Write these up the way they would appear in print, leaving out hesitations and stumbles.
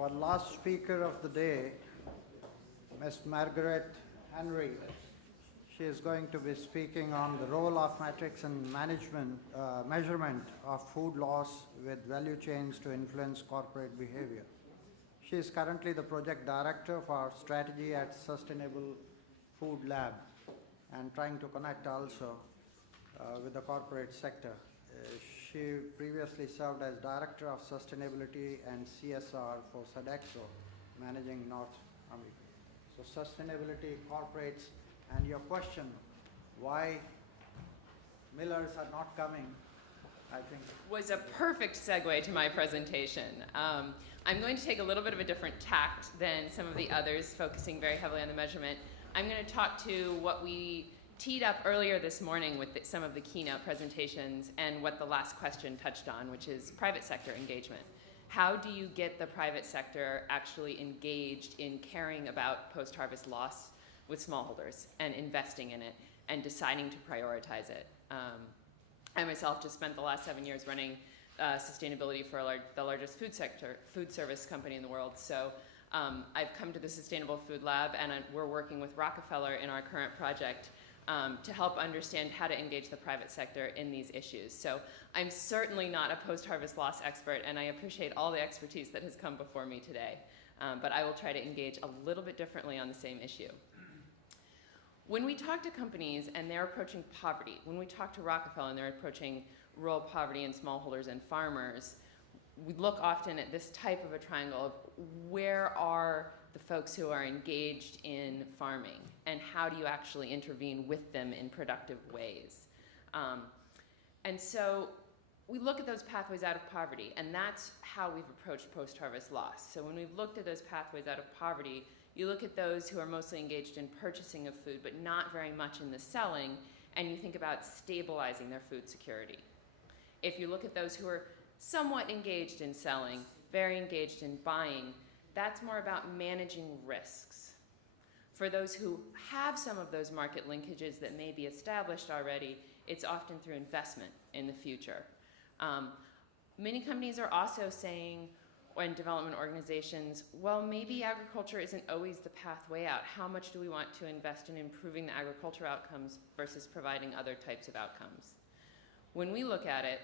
Our last speaker of the day, Ms. Margaret Henry. She is going to be speaking on the role of metrics and measurement of food loss with value chains to influence corporate behavior. She is currently the project director for strategy at Sustainable Food Lab and trying to connect also with the corporate sector. She previously served as Director of Sustainability and CSR for Sodexo, managing North America. So sustainability, corporates, and your question, why millers are not coming, I think. Was a perfect segue to my presentation. I'm going to take a little bit of a different tact than some of the others, focusing very heavily on the measurement. I'm going to talk to what we teed up earlier this morning with some of the keynote presentations and what the last question touched on, which is private sector engagement. How do you get the private sector actually engaged in caring about post-harvest loss with smallholders and investing in it and deciding to prioritize it? I myself just spent the last 7 years running sustainability for the largest food service company in the world. So I've come to the Sustainable Food Lab, and we're working with Rockefeller in our current project to help understand how to engage the private sector in these issues. So I'm certainly not a post-harvest loss expert, and I appreciate all the expertise that has come before me today. But I will try to engage a little bit differently on the same issue. When we talk to companies and they're approaching poverty, when we talk to Rockefeller and they're approaching rural poverty and smallholders and farmers, we look often at this type of a triangle of where are the folks who are engaged in farming and how do you actually intervene with them in productive ways. And so we look at those pathways out of poverty, and that's how we've approached post-harvest loss. So when we've looked at those pathways out of poverty, you look at those who are mostly engaged in purchasing of food, but not very much in the selling, and you think about stabilizing their food security. If you look at those who are somewhat engaged in selling, very engaged in buying, that's more about managing risks. For those who have some of those market linkages that may be established already, it's often through investment in the future. Many companies are also saying, and development organizations, well, maybe agriculture isn't always the pathway out. How much do we want to invest in improving the agriculture outcomes versus providing other types of outcomes? When we look at it,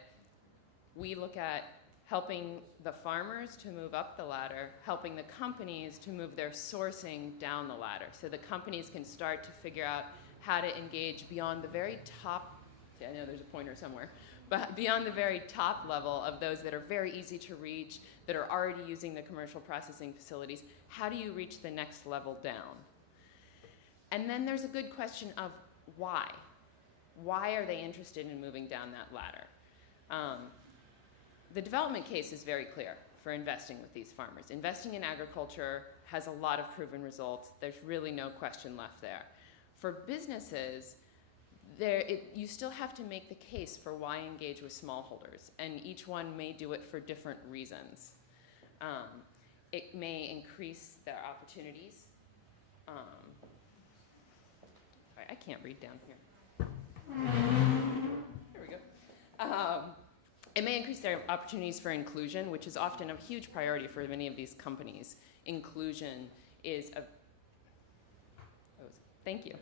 we look at helping the farmers to move up the ladder, helping the companies to move their sourcing down the ladder. So the companies can start to figure out how to engage beyond the very top, I know there's a pointer somewhere, but beyond the very top level of those that are very easy to reach, that are already using the commercial processing facilities. How do you reach the next level down? And then there's a good question of why. Why are they interested in moving down that ladder? The development case is very clear for investing with these farmers. Investing in agriculture has a lot of proven results. There's really no question left there. For businesses, you still have to make the case for why engage with smallholders, and each one may do it for different reasons. It may increase their opportunities. I can't read down here. There we go. It may increase their opportunities for inclusion, which is often a huge priority for many of these companies. Inclusion is a... Oh, thank you.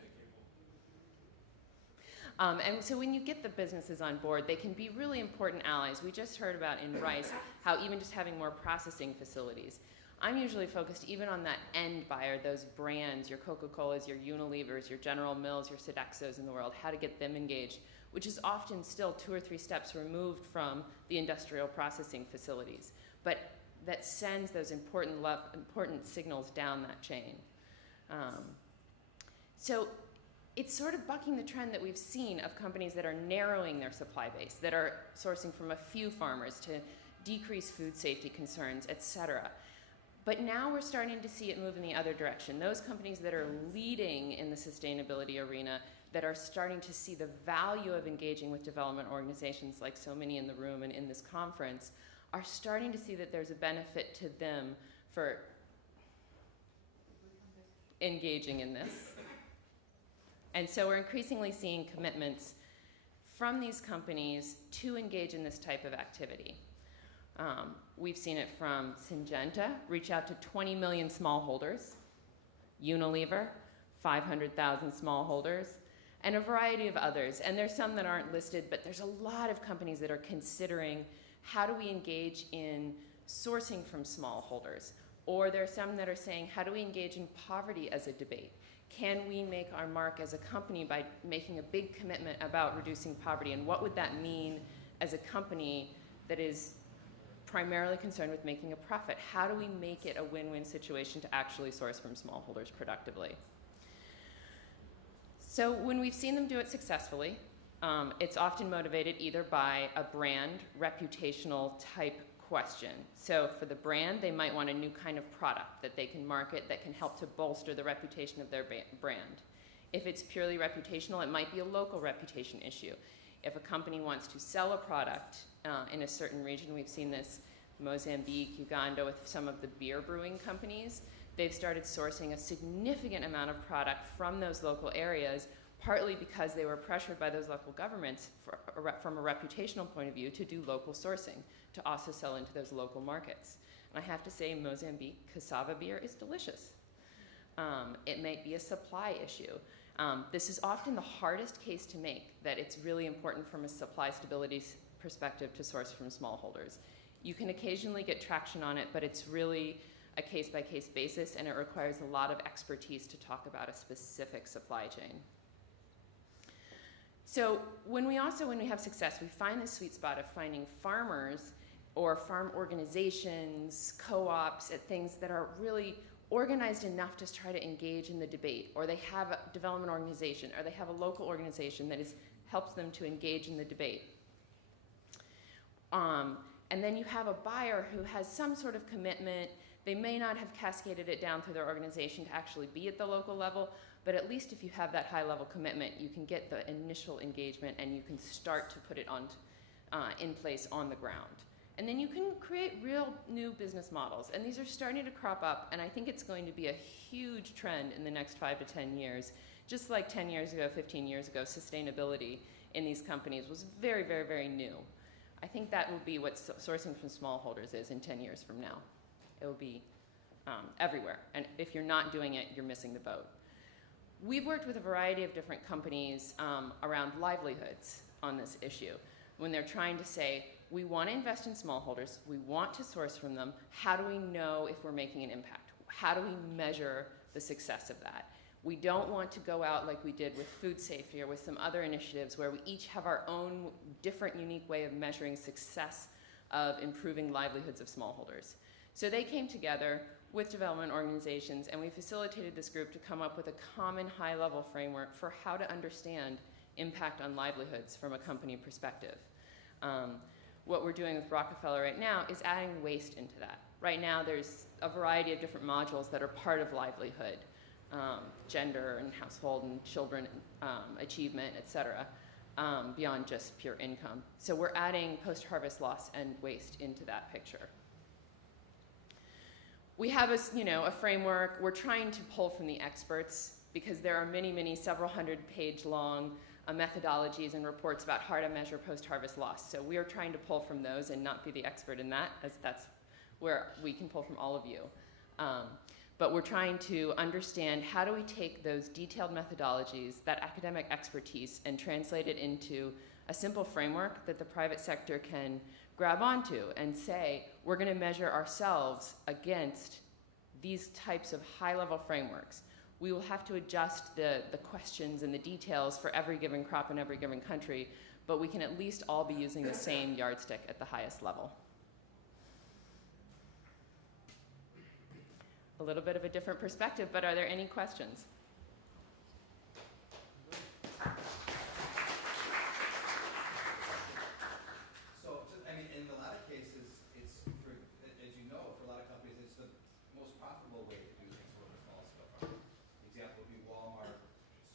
And so when you get the businesses on board, they can be really important allies. We just heard about in rice how even just having more processing facilities. I'm usually focused even on that end buyer, those brands, your Coca-Colas, your Unilevers, your General Mills, your Sodexos in the world, how to get them engaged, which is often still 2 or 3 steps removed from the industrial processing facilities, but that sends those important signals down that chain. So it's sort of bucking the trend that we've seen of companies that are narrowing their supply base, that are sourcing from a few farmers to decrease food safety concerns, et cetera. But now we're starting to see it move in the other direction. Those companies that are leading in the sustainability arena, that are starting to see the value of engaging with development organizations, like so many in the room and in this conference, are starting to see that there's a benefit to them for engaging in this. And so we're increasingly seeing commitments from these companies to engage in this type of activity. We've seen it from Syngenta, reach out to 20 million smallholders, Unilever, 500,000 smallholders, and a variety of others. And there's some that aren't listed, but there's a lot of companies that are considering how do we engage in sourcing from smallholders? Or there are some that are saying, how do we engage in poverty as a debate? Can we make our mark as a company by making a big commitment about reducing poverty? And what would that mean as a company that is primarily concerned with making a profit? How do we make it a win-win situation to actually source from smallholders productively? So when we've seen them do it successfully, it's often motivated either by a brand reputational type question. So for the brand, they might want a new kind of product that they can market that can help to bolster the reputation of their brand. If it's purely reputational, it might be a local reputation issue. If a company wants to sell a product in a certain region, we've seen this Mozambique, Uganda with some of the beer brewing companies, they've started sourcing a significant amount of product from those local areas, partly because they were pressured by those local governments from a reputational point of view to do local sourcing, to also sell into those local markets. And I have to say, Mozambique cassava beer is delicious. It might be a supply issue. This is often the hardest case to make, that it's really important from a supply stability perspective to source from smallholders. You can occasionally get traction on it, but it's really a case-by-case basis, and it requires a lot of expertise to talk about a specific supply chain. So when we have success, we find the sweet spot of finding farmers or farm organizations, co-ops, at things that are really organized enough to try to engage in the debate, or they have a development organization, or they have a local organization that helps them to engage in the debate. And then you have a buyer who has some sort of commitment. They may not have cascaded it down through their organization to actually be at the local level, but at least if you have that high level commitment, you can get the initial engagement and you can start to put it in place on the ground. And then you can create real new business models. And these are starting to crop up, and I think it's going to be a huge trend in the next 5 to 10 years. Just like 10 years ago, 15 years ago, sustainability in these companies was very, very, very new. I think that will be what sourcing from smallholders is in 10 years from now. It will be everywhere. And if you're not doing it, you're missing the boat. We've worked with a variety of different companies around livelihoods on this issue. When they're trying to say, we want to invest in smallholders, we want to source from them, how do we know if we're making an impact? How do we measure the success of that? We don't want to go out like we did with food safety or with some other initiatives where we each have our own different, unique way of measuring success of improving livelihoods of smallholders. So they came together with development organizations, and we facilitated this group to come up with a common high-level framework for how to understand impact on livelihoods from a company perspective. What we're doing with Rockefeller right now is adding waste into that. Right now, there's a variety of different modules that are part of livelihood, gender and household and children achievement, et cetera, beyond just pure income. So we're adding post-harvest loss and waste into that picture. We have a framework. We're trying to pull from the experts because there are many, several hundred-page long methodologies and reports about how to measure post-harvest loss. So we are trying to pull from those and not be the expert in that, as that's where we can pull from all of you. But we're trying to understand how do we take those detailed methodologies, that academic expertise, and translate it into a simple framework that the private sector can grab onto and say, we're going to measure ourselves against these types of high-level frameworks. We will have to adjust the questions and the details for every given crop in every given country, but we can at least all be using the same yardstick at the highest level. A little bit of a different perspective, but are there any questions? So, I mean, in a lot of cases, it's, as you know, for a lot of companies, it's the most profitable way to do things for a small scale farm. Example would be Walmart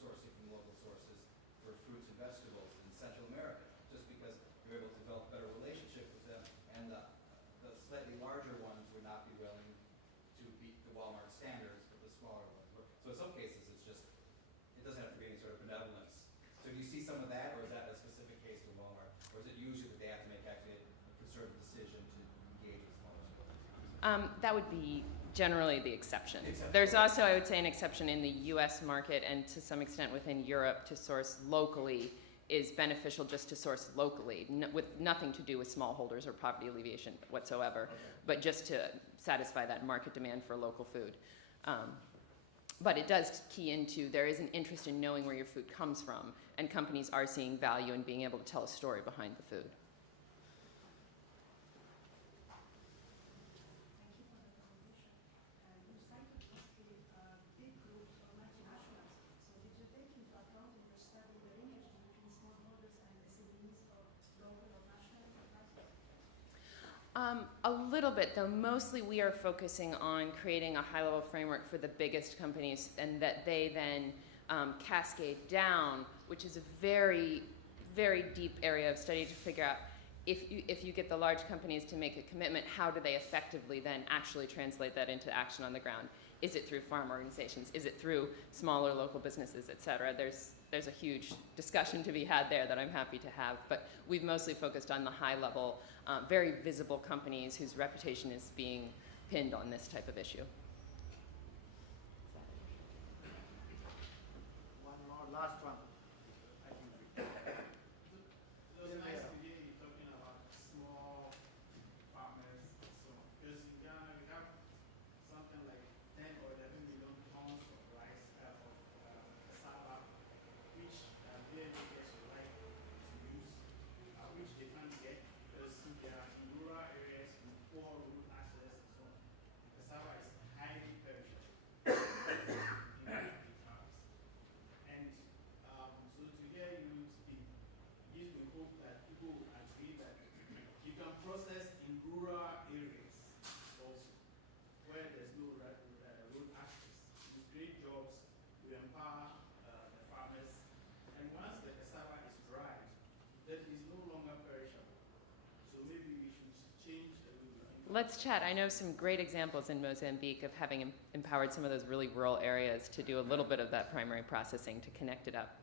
sourcing from local sources for fruits and vegetables in Central America, just because you're able to develop better relationship with them, and the slightly larger ones would not be willing to beat the Walmart standards, but the smaller ones would. So in some cases, That would be generally the exception. Exception. There's also, I would say, an exception in the US market and to some extent within Europe to source locally is beneficial just to source locally, with nothing to do with smallholders or poverty alleviation whatsoever, but just to satisfy that market demand for local food. But it does key into, there is an interest in knowing where your food comes from, and companies are seeing value in being able to tell a story behind the food. A little bit, though mostly we are focusing on creating a high-level framework for the biggest companies and that they then cascade down, which is a very, very deep area of study to figure out if you get the large companies to make a commitment, how do they effectively then actually translate that into action on the ground? Is it through farm organizations? Is it through smaller local businesses, et cetera? There's a huge discussion to be had there that I'm happy to have, but we've mostly focused on the high-level, very visible companies whose reputation is being pinned on this type of issue. One more, last one. It was nice to hear you talking about small farmers. So, because in Ghana we have something like 10 or 11 million tons of rice, cassava, which their neighbors would like to use, which they can't get because they are in rural areas with poor road access and so on. Cassava is highly perishable. And so to hear you speak gives me hope that people will agree that you can process in rural areas also, where there's no road access. You create jobs, you empower the farmers, and once the cassava is dried, then it's no longer perishable. So maybe we should change the way we think. Let's chat. I know some great examples in Mozambique of having empowered some of those really rural areas to do a little bit of that primary processing to connect it up.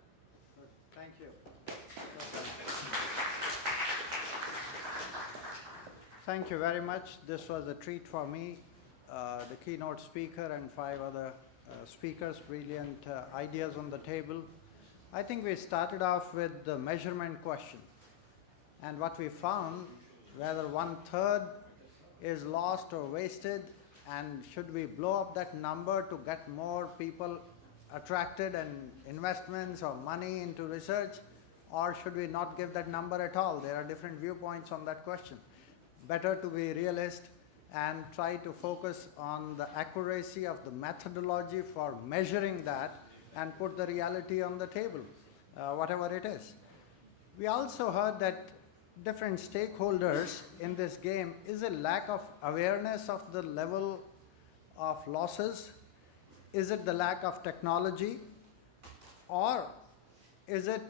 Good. Thank you. Thank you very much. This was a treat for me. The keynote speaker and 5 other speakers, brilliant ideas on the table. I think we started off with the measurement question. And what we found, whether 1/3 is lost or wasted, and should we blow up that number to get more people attracted and investments or money into research, or should we not give that number at all? There are different viewpoints on that question. Better to be realist and try to focus on the accuracy of the methodology for measuring that and put the reality on the table, whatever it is. We also heard that different stakeholders in this game is a lack of awareness of the level of losses. Is it the lack of technology, or is it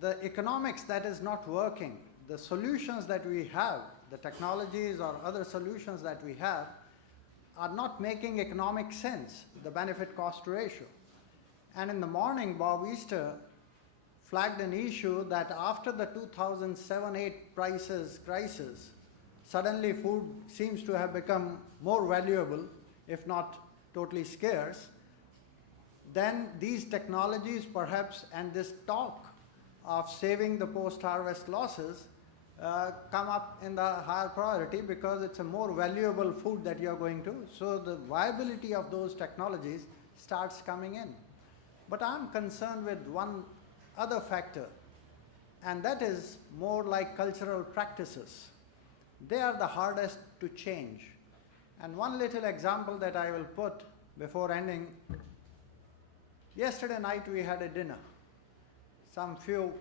the economics that is not working? The solutions that we have, the technologies or other solutions that we have, are not making economic sense, the benefit-cost ratio. And in the morning, Bob Easter flagged an issue that after the 2007-8 crisis, suddenly food seems to have become more valuable, if not totally scarce. Then these technologies perhaps, and this talk of saving the post-harvest losses come up in the higher priority because it's a more valuable food that you're going to. So the viability of those technologies starts coming in. But I'm concerned with one other factor, and that is more like cultural practices. They are the hardest to change. And one little example that I will put before ending. Yesterday night we had a dinner. Some few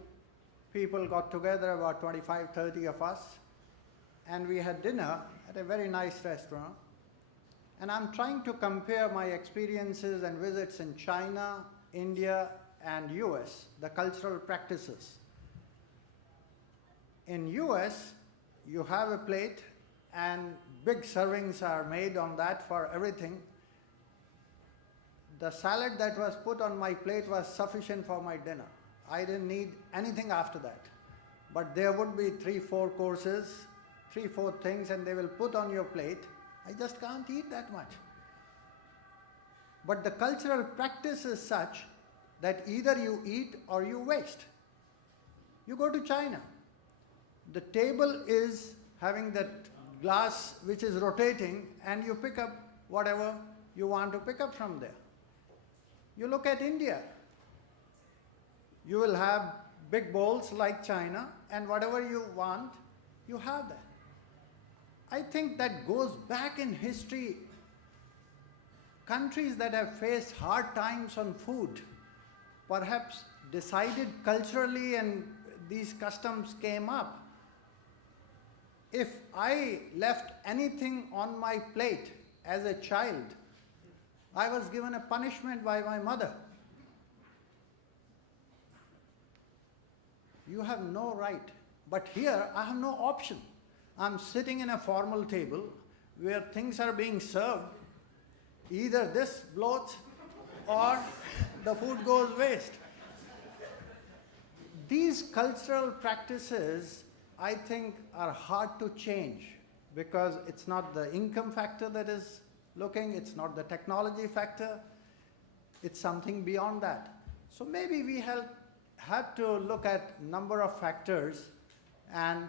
people got together, about 25, 30 of us, and we had dinner at a very nice restaurant. And I'm trying to compare my experiences and visits in China, India, and US, the cultural practices. In US, you have a plate and big servings are made on that for everything. The salad that was put on my plate was sufficient for my dinner. I didn't need anything after that. But there would be 3, 4 courses, 3, 4 things, and they will put on your plate, I just can't eat that much. But the cultural practice is such that either you eat or you waste. You go to China. The table is having that glass which is rotating, and you pick up whatever you want to pick up from there. You look at India. You will have big bowls like China, and whatever you want, you have that. I think that goes back in history. Countries that have faced hard times on food, perhaps decided culturally, and these customs came up. If I left anything on my plate as a child, I was given a punishment by my mother. You have no right. But here, I have no option. I'm sitting in a formal table where things are being served. Either this bloats or the food goes waste. These cultural practices, I think, are hard to change because it's not the income factor that is looking, it's not the technology factor, it's something beyond that. So maybe we have to look at number of factors and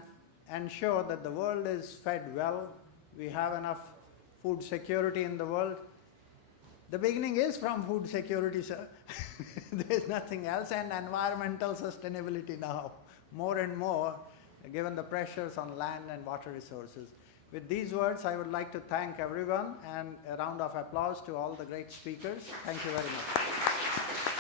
ensure that the world is fed well, we have enough food security in the world. The beginning is from food security, sir. There's nothing else, and environmental sustainability now, more and more, given the pressures on land and water resources. With these words, I would like to thank everyone, and a round of applause to all the great speakers. Thank you very much.